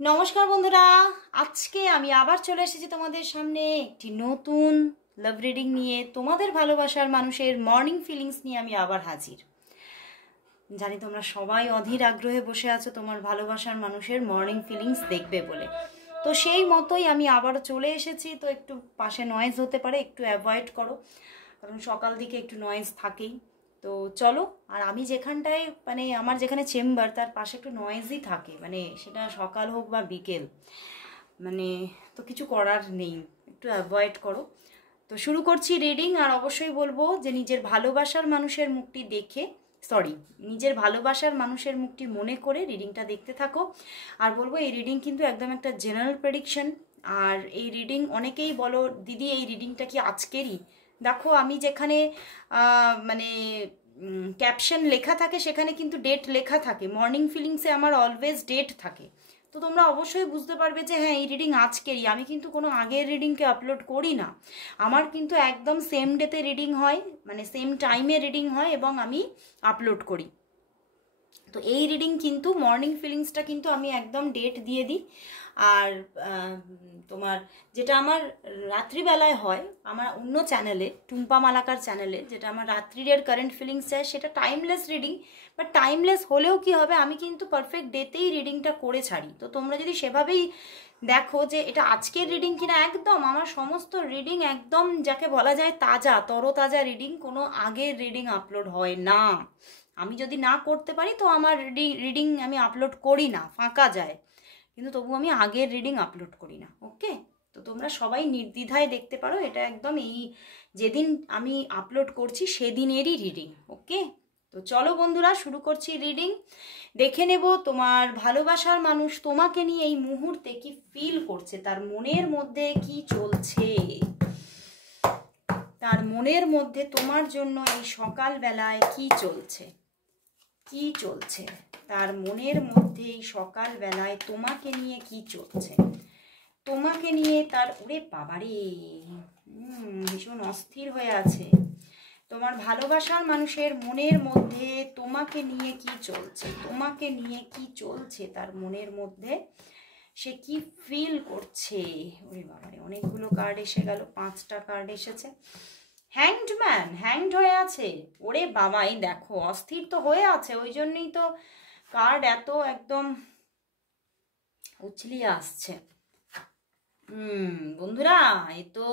নমস্কার বন্ধুরা, আজকে আমি আবার চলে এসেছি তোমাদের সামনে একটি নতুন লাভ রিডিং নিয়ে। তোমাদের ভালোবাসার মানুষের মর্নিং ফিলিংস নিয়ে আমি আবার হাজির। জানি তোমরা সবাই অধীর আগ্রহে বসে আছো তোমার ভালোবাসার মানুষের মর্নিং ফিলিংস দেখবে বলে। তো সেই মতোই আমি আবার চলে এসেছি। তো একটু পাশে নয়েজ হতে পারে, একটু অ্যাভয়েড করো, কারণ সকাল দিকে একটু নয়েজ থাকেই। তো চলো, আর আমি যেখানটায় মানে আমার যেখানে চেম্বার তার পাশে একটু নয়েজই থাকে, মানে সেটা সকাল হোক বা বিকেল, মানে তো কিছু করার নেই, একটু অ্যাভয়েড করো। তো শুরু করছি রিডিং। আর অবশ্যই বলবো যে নিজের ভালোবাসার মানুষের মুখটি দেখে, নিজের ভালোবাসার মানুষের মুখটি মনে করে রিডিংটা দেখতে থাকো। আর বলবো এই রিডিং কিন্তু একদম একটা জেনারেল প্রেডিকশন। আর এই রিডিং অনেকেই বলো দিদি এই রিডিংটা কি আজকেরই? দেখো আমি যেখানে মানে ক্যাপশন লেখা থাকে সেখানে কিন্তু ডেট লেখা থাকে। মর্নিং ফিলিংসে আমার অলওয়েজ ডেট থাকে। তো তোমরা অবশ্যই বুঝতে পারবে যে হ্যাঁ এই রিডিং আজকেরই। আমি কিন্তু কোনো আগের রিডিংকে আপলোড করি না। আমার কিন্তু একদম সেম ডেতে রিডিং হয়, মানে সেম টাইমে রিডিং হয় এবং আমি আপলোড করি। তো এই রিডিং কিন্তু মর্নিং ফিলিংসটা কিন্তু আমি একদম ডেট দিয়ে দিই। আর তোমার যেটা আমার রাত্রিবেলায় হয় আমার অন্য চ্যানেলে, টুম্পা মালাকার চ্যানেলে, যেটা আমার রাত্রির কারেন্ট ফিলিংস চাই, সেটা টাইমলেস রিডিং। বাট টাইমলেস হলেও কি হবে, আমি কিন্তু পারফেক্ট ডেতেই রিডিংটা করে ছাড়ি। তো তোমরা যদি সেভাবেই দেখো যে এটা আজকের রিডিং কিনা, একদম আমার সমস্ত রিডিং একদম যাকে বলা যায় তাজা তরতাজা রিডিং, কোনো আগের রিডিং আপলোড হয় না। আমি যদি না করতে পারি তো আমার রিডিং আমি আপলোড করি না, ফাঁকা যায়, কিন্তু তবু আমি আগের রিডিং আপলোড করি না। ওকে, তো তোমরা সবাই নির্দ্বিধায় দেখতে পারো, এটা একদম এই যেদিন আমি আপলোড করছি সেদিনেরই রিডিং। ওকে, তো চলো বন্ধুরা শুরু করছি রিডিং। দেখে নেব তোমার ভালোবাসার মানুষ তোমাকে নিয়ে এই মুহূর্তে কি ফিল করছে, তার মনের মধ্যে কি চলছে, তার মনের মধ্যে তোমার জন্য এই সকালবেলায় কি চলছে, কি চলছে তার মনের মধ্যে এই সকালবেলায় তোমাকে নিয়ে কি চলছে, তোমাকে নিয়ে তার ওরে বাবারে ভীষণ অস্থির হয়ে আছে। তোমার ভালোবাসার মানুষের মনের মধ্যে তোমাকে নিয়ে কি চলছে, তোমাকে নিয়ে কি চলছে তার মনের মধ্যে, সে কি ফিল করছে। ওরে বাবারে অনেকগুলো কার্ড এসে গেল, 5টা কার্ড এসেছে। হ্যাংড ম্যান, হ্যাংড হয়ে আছে। ওরে বাবা, এই দেখো অস্থির তো হয়ে আছে, ওই জন্যই তো কার্ড এত একদম উছলিয়ে আসছে। বন্ধুরা, এ তো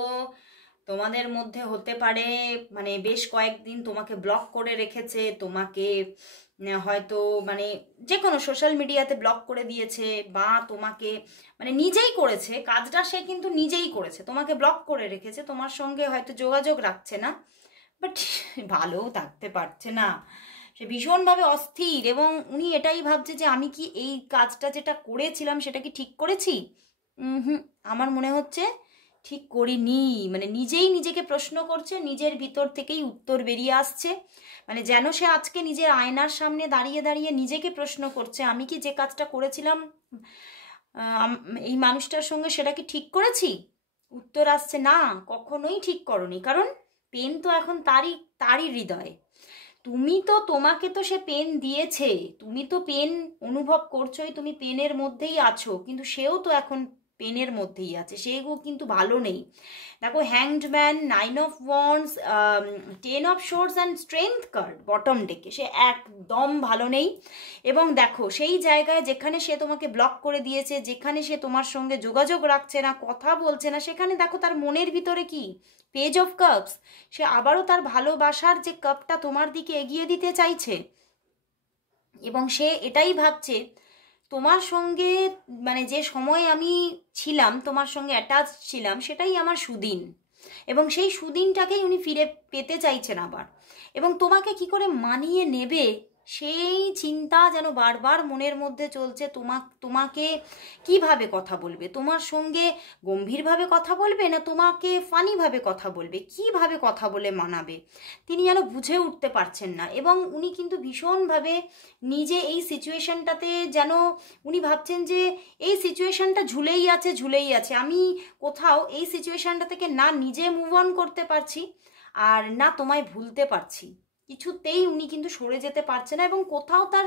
তোমাদের মধ্যে হতে পারে মানে বেশ কয়েকদিন তোমাকে ব্লক করে রেখেছে, তোমাকে হয়তো মানে যে কোনো সোশ্যাল মিডিয়াতে ব্লক করে দিয়েছে, বা তোমাকে মানে নিজেই করেছে কাজটা, সে কিন্তু নিজেই করেছে, তোমাকে ব্লক করে রেখেছে, তোমার সঙ্গে হয়তো যোগাযোগ রাখছে না, বাট ভালোও থাকতে পারছে না, সে ভীষণভাবে অস্থির। এবং উনি এটাই ভাবছে যে আমি কি এই কাজটা যেটা করেছিলাম সেটা কি ঠিক করেছি। হুম, আমার মনে হচ্ছে ঠিক করিনি। মানে নিজেই নিজেকে প্রশ্ন করছে, নিজের ভিতর থেকেই উত্তর বেরিয়ে আসছে, মানে যেন সে আজকে নিজের আয়নার সামনে দাঁড়িয়ে দাঁড়িয়ে নিজেকে প্রশ্ন করছে আমি কি যে কাজটা করেছিলাম এই মানুষটার সঙ্গে সেটা কি ঠিক করেছি। উত্তর আসছে না, কখনোই ঠিক করনি, কারণ পেন তো এখন তারই তারই হৃদয়ে। তুমি তো, তোমাকে তো সে পেন দিয়েছে, তুমি তো পেন অনুভব করছোই, তুমি পেনের মধ্যেই আছো, কিন্তু সেও তো এখন পেনের মধ্যেই আছে, সেও কিন্তু ভালো নেই। দেখো hanged man, 9 of wands, 10 of swords and strength card bottom ডেকে, সে একদম ভালো নেই। এবং দেখো সেই জায়গায় যেখানে সে তোমাকে ব্লক করে দিয়েছে, যেখানে সে তোমার সঙ্গে যোগাযোগ রাখছে না, কথা বলছে না, সেখানে দেখো তার মনের ভিতরে কি পেজ অফ কাপস, সে আবারও তার ভালোবাসার যে কাপটা তোমার দিকে এগিয়ে দিতে চাইছে। এবং সে এটাই ভাবছে তোমার সঙ্গে মানে যে সময় আমি ছিলাম তোমার সঙ্গে অ্যাটাচ ছিলাম সেটাই আমার সুদিন, এবং সেই সুদিনটাকেই উনি ফিরে পেতে চাইছেন আবার। এবং তোমাকে কি করে মানিয়ে নেবে সেই চিন্তা যেন বারবার মনের মধ্যে চলছে। তোমাকে কিভাবে কথা বলবে, তোমার সঙ্গে গম্ভীরভাবে কথা বলবে না তোমাকে ফানিভাবে কথা বলবে, কিভাবে কথা বলে মানাবে তিনি যেন বুঝে উঠতে পারছেন না। এবং উনি কিন্তু ভীষণভাবে নিজে এই সিচুয়েশনটাতে যেন উনি ভাবছেন যে এই সিচুয়েশনটা ঝুলেই আছে ঝুলেই আছে, আমি কোথাও এই সিচুয়েশনটা থেকে না নিজে মুভ অন করতে পারছি আর না তোমায় ভুলতে পারছি, কিছুতেই উনি কিন্তু সরে যেতে পারছে না, এবং কোথাও তার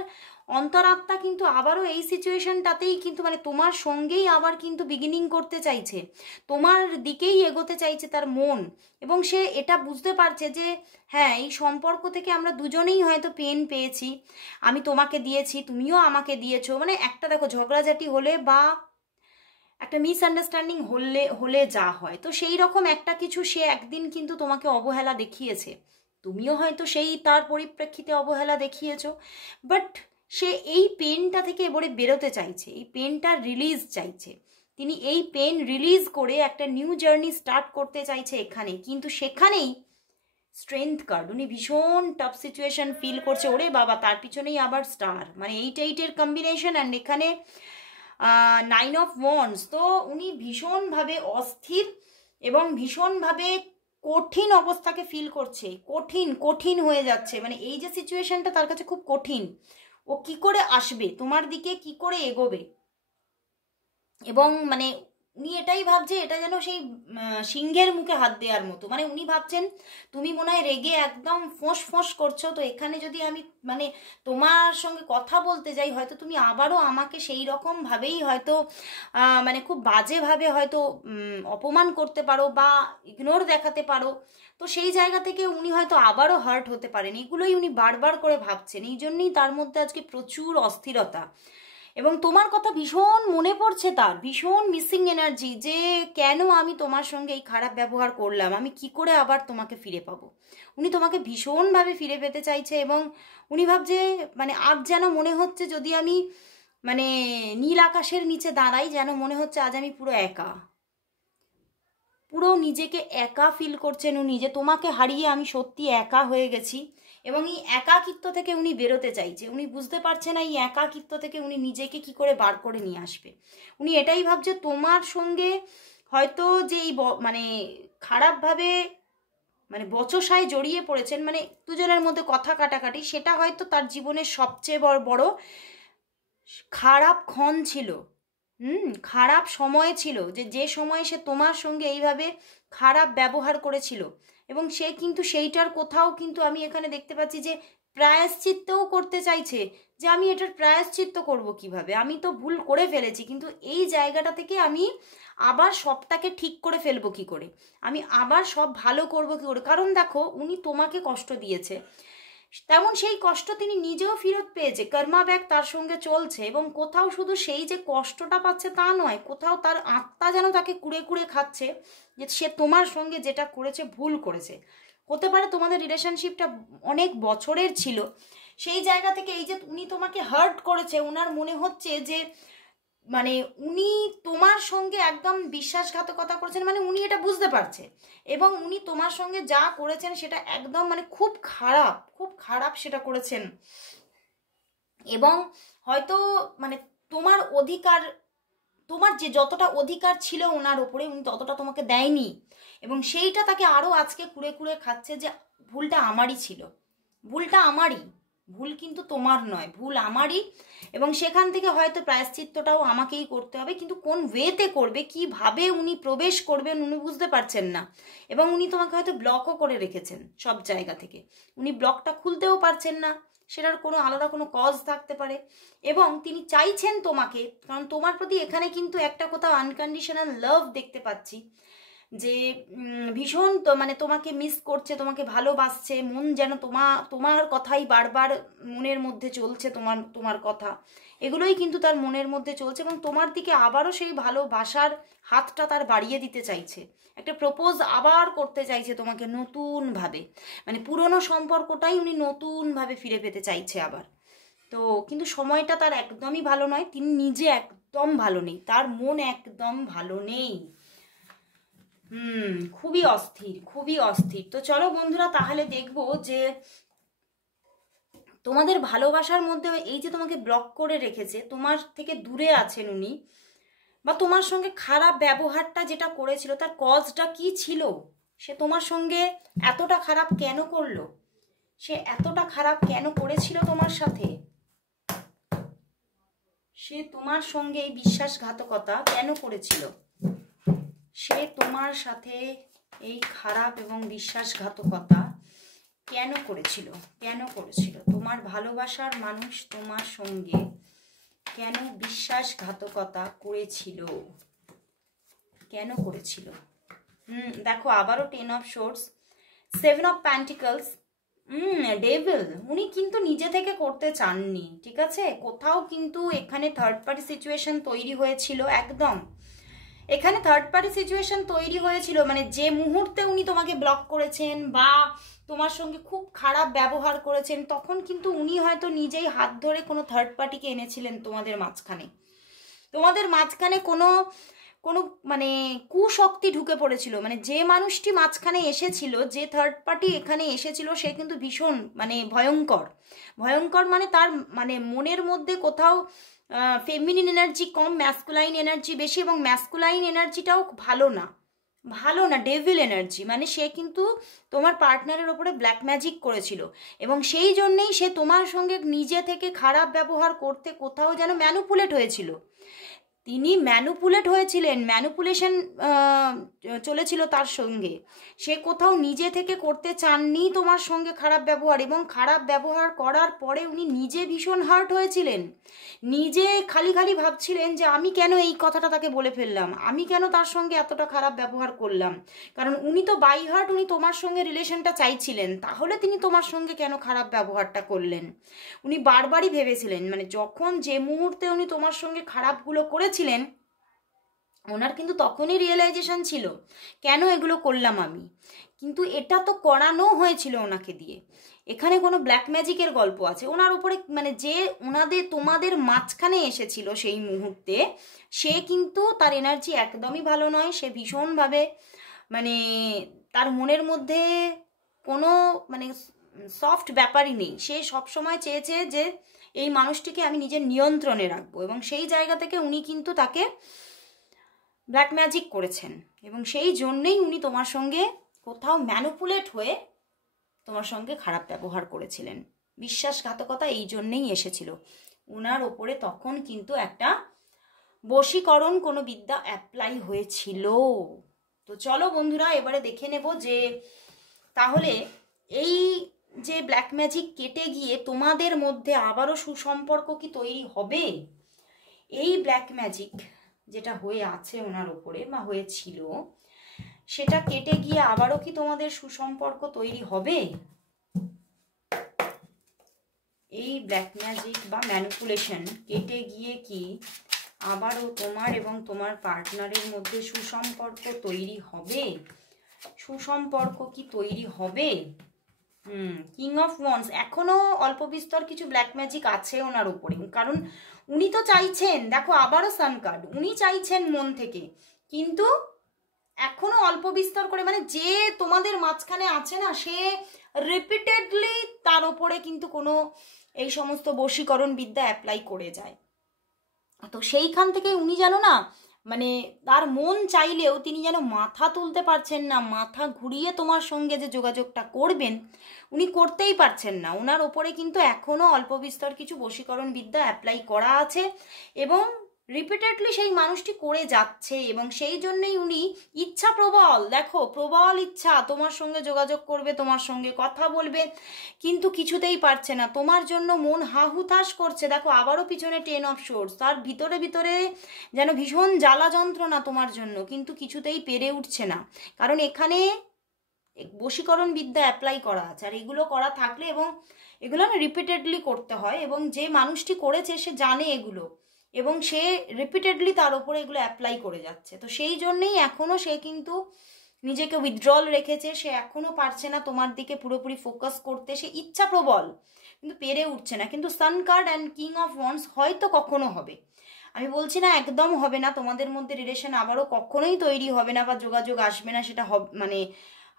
অন্তরাত্মা কিন্তু আবারও এই সিচুয়েশনটাতেই কিন্তু মানে তোমার সঙ্গেই আবার কিন্তু বিগিনিং করতে চাইছে, তোমার দিকেই এগোতে চাইছে তার মন। এবং সে এটা বুঝতে পারছে যে হ্যাঁ, এই সম্পর্ক থেকে আমরা দুজনেই হয়তো পেন পেয়েছি, আমি তোমাকে দিয়েছি, তুমিও আমাকে দিয়েছো। মানে একটা দেখো, ঝগড়াঝাটি হলে বা একটা মিসআন্ডারস্ট্যান্ডিং হলে যা হয়, তো সেই রকম একটা কিছু সে একদিন কিন্তু তোমাকে অবহেলা দেখিয়েছে, তুমিও হয়তো সেই তার পরিপ্রেক্ষিতে অবহেলা দেখিয়েছো। বাট সে এই পেনটা থেকে এবারে বেরোতে চাইছে, এই পেনটা রিলিজ চাইছে, তিনি এই পেন রিলিজ করে একটা নিউ জার্নি স্টার্ট করতে চাইছে এখানে। কিন্তু সেখানেই স্ট্রেংথ কার্ড, উনি ভীষণ টাফ সিচুয়েশন ফিল করছে। ওরে বাবা, তার পিছনেই আবার স্টার, মানে 8-8-এর কম্বিনেশন, অ্যান্ড এখানে 9 অফ ওয়ান্ডস। তো উনি ভীষণভাবে অস্থির এবং ভীষণভাবে কঠিন অবস্থাকে ফিল করছে, কঠিন কঠিন হয়ে যাচ্ছে। মানে এই যে সিচুয়েশনটা তার কাছে খুব কঠিন, ও কি করে আসবে তোমার দিকে, কি করে এগোবে। এবং মানে উনি এটাই ভাবছে, এটা যেন সেই সিংহের মুখে হাত দেওয়ার মতো। মানে উনি ভাবছেন তুমি মনে হয় রেগে একদম ফোঁস ফোঁস করছো, তো এখানে যদি আমি মানে তোমার সঙ্গে কথা বলতে যাই, হয়তো তুমি আবারও আমাকে সেই রকম ভাবেই হয়তো মানে খুব বাজেভাবে হয়তো অপমান করতে পারো বা ইগনোর দেখাতে পারো। তো সেই জায়গা থেকে উনি হয়তো আবারও হার্ট হতে পারেন, এগুলোই উনি বারবার করে ভাবছেন। এই জন্যই তার মধ্যে আজকে প্রচুর অস্থিরতা, এবং তোমার কথা ভীষণ মনে পড়ছে, তার ভীষণ মিসিং এনার্জি, যে কেন আমি তোমার সঙ্গে এই খারাপ ব্যবহার করলাম, আমি কি করে আবার তোমাকে ফিরে পাবো। উনি তোমাকে ভীষণভাবে ফিরে পেতে চাইছে, এবং উনি ভাবছে মানে আজ যেন মনে হচ্ছে যদি আমি মানে নীল আকাশের নিচে দাঁড়াই, যেন মনে হচ্ছে আজ আমি পুরো একা, পুরো নিজেকে একা ফিল করছেন উনি, যে তোমাকে হারিয়ে আমি সত্যি একা হয়ে গেছি। এবং এই একাকিত্ব থেকে উনি বেরোতে চাইছে, উনি বুঝতে পারছে না এই একাকিত্ব থেকে উনি নিজেকে কি করে বার করে নিয়ে আসবে। উনি এটাই ভাবছে তোমার সঙ্গে হয়তো যে এই মানে খারাপভাবে মানে বচসায় জড়িয়ে পড়েছেন, মানে দুজনের মধ্যে কথা কাটাকাটি, সেটা হয়তো তার জীবনের সবচেয়ে বড় খারাপ ক্ষণ ছিল, খারাপ সময় ছিল, যে সময়ে সে তোমার সঙ্গে এইভাবে খারাপ ব্যবহার করেছিল। এবং সে কিন্তু সেইটার কোথাও কিন্তু আমি এখানে দেখতে পাচ্ছি যে প্রায়শ্চিত্তও করতে চাইছে, যে আমি এটার প্রায়শ্চিত্ত করব কিভাবে, আমি তো ভুল করে ফেলেছি, কিন্তু এই জায়গাটা থেকে আমি আবার সবটাকে ঠিক করে ফেলবো কি করে, আমি আবার সব ভালো করব কি করে। কারণ দেখো, উনি তোমাকে কষ্ট দিয়েছে, তেমন সেই কষ্ট তিনি নিজেও ফেরত পেয়েছে, কর্মা ব্যাক তার সঙ্গে চলছে। এবং কোথাও শুধু সেই যে কষ্টটা পাচ্ছে তা নয়, কোথাও তার আত্মা যেন তাকে কুড়ে কুড়ে খাচ্ছে, যে সে তোমার সঙ্গে যেটা করেছে ভুল করেছে। হতে পারে তোমাদের রিলেশনশিপটা অনেক বছরের ছিল, সেই জায়গা থেকে এই যে উনি তোমাকে হার্ট করেছে, ওনার মনে হচ্ছে যে মানে উনি তোমার সঙ্গে একদম বিশ্বাসঘাতকতা করেছেন, মানে উনি এটা বুঝতে পারছে। এবং উনি তোমার সঙ্গে যা করেছেন সেটা একদম মানে খুব খারাপ, খুব খারাপ সেটা করেছেন। এবং হয়তো মানে তোমার অধিকার, তোমার যে যতটা অধিকার ছিল ওনার ওপরে, উনি ততটা তোমাকে দেয়নি, এবং সেইটা তাকে আরও আজকে কুড়ে কুড়ে খাচ্ছে, যে ভুলটা আমারই ছিল, ভুলটা আমারই, ভুল কিন্তু তোমার নয়, ভুল আমারই। এবং সেখান থেকে হয়তো প্রায়শ্চিত্তটাও আমাকেই করতে হবে, কিন্তু কোন ওয়েতে করবে, কিভাবে উনি প্রবেশ করবেন উনি বুঝতে পারছেন না। এবং উনি তোমাকে হয়তো ব্লকও করে রেখেছেন সব জায়গা থেকে, উনি ব্লকটা খুলতেও পারছেন না, সেটার কোনো আলাদা কোনো কজ থাকতে পারে। এবং তিনি চাইছেন তোমাকে, কারণ তোমার প্রতি এখানে কিন্তু একটা কোথাও আনকন্ডিশনাল লাভ দেখতে পাচ্ছি, যে ভীষণ তো মানে তোমাকে মিস করছে, তোমাকে ভালোবাসছে, মন যেন তোমার কথাই বারবার মনের মধ্যে চলছে, তোমার কথা এগুলোই কিন্তু তার মনের মধ্যে চলছে। এবং তোমার দিকে আবারও সেই ভালোবাসার হাতটা তার বাড়িয়ে দিতে চাইছে, একটা প্রপোজ আবার করতে চাইছে তোমাকে নতুনভাবে, মানে পুরনো সম্পর্কটাই উনি নতুনভাবে ফিরে পেতে চাইছে আবার। তো কিন্তু সময়টা তার একদমই ভালো নয়, তিনি নিজে একদম ভালো নেই, তার মন একদম ভালো নেই, খুবই অস্থির, খুবই অস্থির। তো চলো বন্ধুরা, তাহলে দেখবো যে তোমাদের ভালোবাসার মধ্যে এই যে তোমাকে ব্লক করে রেখেছে, তোমার থেকে দূরে আছেন উনি, বা তোমার সঙ্গে খারাপ ব্যবহারটা যেটা করেছিল তার কজটা কি ছিল, সে তোমার সঙ্গে এতটা খারাপ কেন করলো, সে এতটা খারাপ কেন করেছিল তোমার সাথে, সে তোমার সঙ্গে এই বিশ্বাসঘাতকতা কেন করেছিল, সে তোমার সাথে এই খারাপ এবং বিশ্বাসঘাতকতা কেন করেছিল, কেন করেছিল? তোমার ভালোবাসার মানুষ তোমার সঙ্গে কেন বিশ্বাসঘাতকতা করেছিল, কেন করেছিল? দেখো আবারও 10 of swords, 7 of pentacles, devil. উনি কিন্তু নিজে থেকে করতে চাননি, ঠিক আছে? কোথাও কিন্তু এখানে থার্ড পার্টি সিচুয়েশন তৈরি হয়েছিল, একদম এখানে থার্ড পার্টি সিচুয়েশন তৈরি হয়েছিল। মানে যে মুহূর্তে উনি তোমাকে ব্লক করেছেন বা তোমার সঙ্গে খুব খারাপ ব্যবহার করেছেন, তখন কিন্তু উনি হয়তো নিজেই হাত ধরে কোনো থার্ড পার্টিকে এনেছিলেন তোমাদের মাঝখানে। তোমাদের মাঝখানে কোনো কোনো মানে কুশক্তি ঢুকে পড়েছিল। মানে যে মানুষটি মাঝখানে এসেছিল, যে থার্ড পার্টি এখানে এসেছিল, সে কিন্তু ভীষণ মানে ভয়ঙ্কর। ভয়ঙ্কর মানে তার মানে মনের মধ্যে কোথাও ফেমিনিন এনার্জি কম, ম্যাসকুলাইন এনার্জি বেশি, এবং ম্যাসকুলাইন এনার্জিটাও ভালো না, ভালো না, ডেভিল এনার্জি। মানে সে কিন্তু তোমার পার্টনারের ওপরে ব্ল্যাক ম্যাজিক করেছিল, এবং সেই জন্যেই সে তোমার সঙ্গে নিজে থেকে খারাপ ব্যবহার করতে কোথাও যেন ম্যানুপুলেট হয়েছিল। তিনি ম্যানুপুলেট হয়েছিলেন, ম্যানুপুলেশন চলেছিল তার সঙ্গে। সে কোথাও নিজে থেকে করতে চাননি তোমার সঙ্গে খারাপ ব্যবহার, এবং খারাপ ব্যবহার করার পরে উনি নিজে ভীষণ হার্ট হয়েছিলেন। নিজে খালি খালি ভাবছিলেন যে আমি কেন এই কথাটা তাকে বলে ফেললাম, আমি কেন তার সঙ্গে এতটা খারাপ ব্যবহার করলাম। কারণ উনি তো বাই হার্ট উনি তোমার সঙ্গে রিলেশনটা চাইছিলেন, তাহলে তিনি তোমার সঙ্গে কেন খারাপ ব্যবহারটা করলেন। উনি বারবারই ভেবেছিলেন, মানে যখন যে মুহূর্তে উনি তোমার সঙ্গে খারাপগুলো করেছিলেন, ওনার কিন্তু তখনই রিয়েলাইজেশন ছিল কেন এগুলো করলাম আমি। কিন্তু এটা তো করানো হয়েছিল ওনাকে দিয়ে। এখানে কোনো ব্ল্যাক ম্যাজিকের গল্প আছে ওনার উপরে। মানে যে ওনাদের তোমাদের মাঝখানে এসেছিল সেই মুহূর্তে, সে কিন্তু তার এনার্জি একদমই ভালো নয়। সে ভীষণভাবে মানে তার মনের মধ্যে কোনো মানে সফট ব্যাপারই নেই। সে সবসময় চেয়েছে যে এই মানুষটিকে আমি নিজের নিয়ন্ত্রণে রাখবো, এবং সেই জায়গা থেকে উনি কিন্তু তাকে ব্ল্যাক ম্যাজিক করেছেন, এবং সেই জন্যেই উনি তোমার সঙ্গে কোথাও ম্যানুপুলেট হয়ে তোমার সঙ্গে খারাপ ব্যবহার করেছিলেন। বিশ্বাসঘাতকতা এই জন্যেই এসেছিল ওনার ওপরে। তখন কিন্তু একটা বশীকরণ কোনো বিদ্যা অ্যাপ্লাই হয়েছিল। তো চলো বন্ধুরা, এবারে দেখে নেব যে তাহলে এই যে ব্ল্যাক ম্যাজিক কেটে গিয়ে তোমাদের মধ্যে আবারও সুসম্পর্ক কি তৈরি হবে? এই ব্ল্যাক ম্যাজিক যেটা হয়ে আছে ওনার ওপরে বা হয়েছিল, সেটা কেটে গিয়ে আবারও কি তোমাদের সুসম্পর্ক তৈরি হবে? এই ব্ল্যাক ম্যাজিক বা ম্যানিপুলেশন কেটে গিয়ে কি আবারও তোমার এবং তোমার পার্টনারের মধ্যে সুসম্পর্ক তৈরি হবে? সুসম্পর্ক কি তৈরি হবে? কিং অফ ওয়ান্ডস, এখনো অল্প বিস্তর কিছু ব্ল্যাক ম্যাজিক আছে ওনার উপরে। কারণ উনি তো চাইছেন, দেখো আবারও সান কার্ড, উনি চাইছেন মন থেকে, কিন্তু এখনো অল্প বিস্তর করে, মানে যে তোমাদের মাঝখানে আছে না, সে রিপিটেডলি তার উপরে কিন্তু কোনো এই সমস্ত বশীকরণ বিদ্যা অ্যাপ্লাই করে যায়। তো সেইখান থেকে উনি জানো না, মানে তার মন চাইলেও তিনি যেন মাথা তুলতে পারছেন না, মাথা ঘুরিয়ে তোমার সঙ্গে যে যোগাযোগটা করবেন উনি করতেই পারছেন না। ওনার ওপরে কিন্তু এখনও অল্প বিস্তর কিছু বশীকরণ বিদ্যা অ্যাপ্লাই করা আছে, এবং রিপিটেডলি সেই মানুষটি করে যাচ্ছে, এবং সেই জন্যই উনি ইচ্ছা প্রবল, দেখো প্রবল ইচ্ছা তোমার সঙ্গে যোগাযোগ করবে, তোমার সঙ্গে কথা বলবে, কিন্তু কিছুতেই পারছে না। তোমার জন্য মন হাহুতাশ করছে। দেখো আবারও পিছনে 10 অফ সোর্স, তার ভিতরে ভিতরে যেন ভীষণ জ্বালা যন্ত্রণা তোমার জন্য, কিন্তু কিছুতেই পেরে উঠছে না। কারণ এখানে বশীকরণ বিদ্যা অ্যাপ্লাই করা আছে, আর এগুলো করা থাকলে, এবং এগুলো না রিপিটেডলি করতে হয়, এবং যে মানুষটি করেছে সে জানে এগুলো, এবং সে রিপিটেডলি তার উপরে এগুলো অ্যাপ্লাই করে যাচ্ছে। তো সেই জন্যেই এখনও সে কিন্তু নিজেকে উইথড্রল রেখেছে। সে এখনও পারছে না তোমার দিকে পুরোপুরি ফোকাস করতে। সে ইচ্ছা প্রবল কিন্তু পেরে উঠছে না। কিন্তু sun card and king of wands হয়তো কখনো হবে, আমি বলছি না একদম হবে না, তোমাদের মধ্যে রিলেশন আবারও কখনোই তৈরি হবে না বা যোগাযোগ আসবে না, সেটা মানে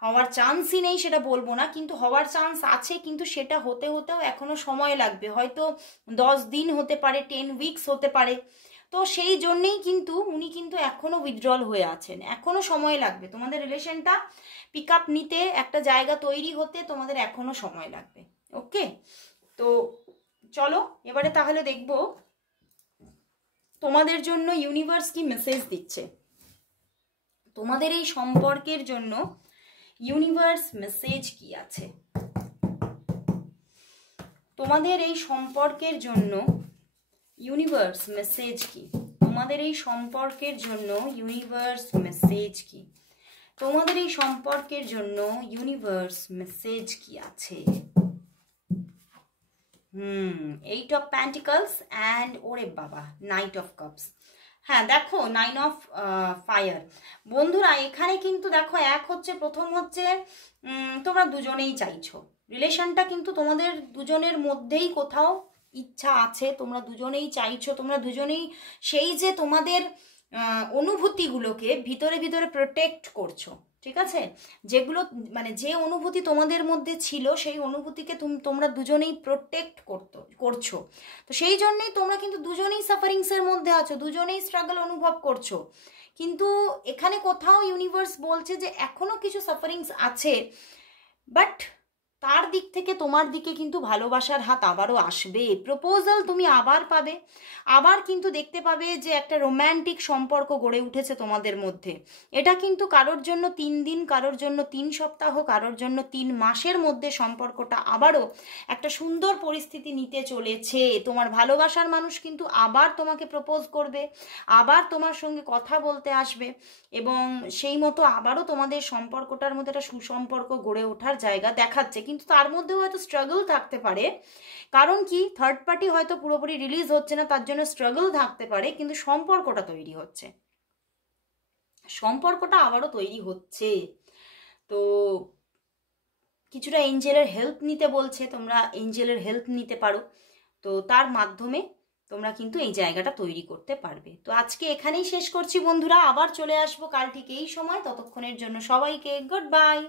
হওয়ার চান্সই নেই সেটা বলবো না, কিন্তু হওয়ার চান্স আছে। কিন্তু সেটা হতে হতেও এখনো সময় লাগবে, হয়তো 10 দিন হতে পারে, 10 উইকস হতে পারে। তো সেই জন্যেই কিন্তু উনি কিন্তু এখনো উইথড্রল হয়ে আছেন, এখনো সময় লাগবে তোমাদের রিলেশনটা পিক আপ নিতে, একটা জায়গা তৈরি হতে তোমাদের এখনো সময় লাগবে। ওকে, তো চলো এবারে তাহলে দেখবো তোমাদের জন্য ইউনিভার্স কি মেসেজ দিচ্ছে। তোমাদের এই সম্পর্কের জন্য ইউনিভার্স মেসেজ কি আছে? তোমাদের এই সম্পর্কের জন্য ইউনিভার্স মেসেজ কি? তোমাদের এই সম্পর্কের জন্য ইউনিভার্স মেসেজ কি? তোমাদের এই সম্পর্কের জন্য ইউনিভার্স মেসেজ কি আছে? এইট অফ প্যান্টিকলস অ্যান্ড ওরে বাবা নাইট অফ কাপস। হ্যাঁ দেখো 9 অফ ফায়ার। বন্ধুরা এখানে কিন্তু দেখো এক হচ্ছে, প্রথম হচ্ছে তোমরা দুজনেই চাইছো, রিলেশনটা কিন্তু তোমাদের দুজনের মধ্যেই কোথাও ইচ্ছা আছে, তোমরা দুজনেই চাইছো, তোমরা দুজনেই সেই যে তোমাদের অনুভূতিগুলোকে ভিতরে ভিতরে প্রোটেক্ট করছো, ঠিক আছে? যেগুলো মানে যে অনুভূতি তোমাদের মধ্যে ছিল সেই অনুভূতিকে তোমরা দুজনেই প্রোটেক্ট করছো। তো সেই জন্যেই তোমরা কিন্তু দুজনেই সাফারিংসের মধ্যে আছো, দুজনেই স্ট্রাগল অনুভব করছো। কিন্তু এখানে কোথাও ইউনিভার্স বলছে যে এখনো কিছু সাফারিংস আছে, বাট তার দিক থেকে তোমার দিকে কিন্তু ভালোবাসার হাত আবারও আসবে, প্রপোজাল তুমি আবার পাবে, আবার কিন্তু দেখতে পাবে যে একটা রোম্যান্টিক সম্পর্ক গড়ে উঠেছে তোমাদের মধ্যে। এটা কিন্তু কারোর জন্য 3 দিন, কারোর জন্য 3 সপ্তাহ, কারোর জন্য 3 মাসের মধ্যে সম্পর্কটা আবারও একটা সুন্দর পরিস্থিতি নিতে চলেছে। তোমার ভালোবাসার মানুষ কিন্তু আবার তোমাকে প্রপোজ করবে, আবার তোমার সঙ্গে কথা বলতে আসবে, এবং সেই মতো আবারও তোমাদের সম্পর্কটার মধ্যে একটা সুসম্পর্ক গড়ে ওঠার জায়গা দেখাচ্ছে। কিন্তু তার মধ্যেও হয়তো স্ট্রাগল থাকতে পারে, কারণ কি থার্ড পার্টি হয়তো পুরোপুরি রিলিজ হচ্ছে না, তার জন্য স্ট্রাগল থাকতে পারে, কিন্তু সম্পর্কটা তৈরি হচ্ছে, সম্পর্কটা আবারও তৈরি হচ্ছে। তো কিছুটা এঞ্জেলের হেল্প নিতে বলছে, তোমরা এঞ্জেলের হেল্প নিতে পারো, তো তার মাধ্যমে তোমরা কিন্তু এই জায়গাটা তৈরি করতে পারবে। তো আজকে এখানেই শেষ করছি বন্ধুরা, আবার চলে আসবো কাল ঠিক এই সময়। ততক্ষণের জন্য সবাইকে গুড বাই।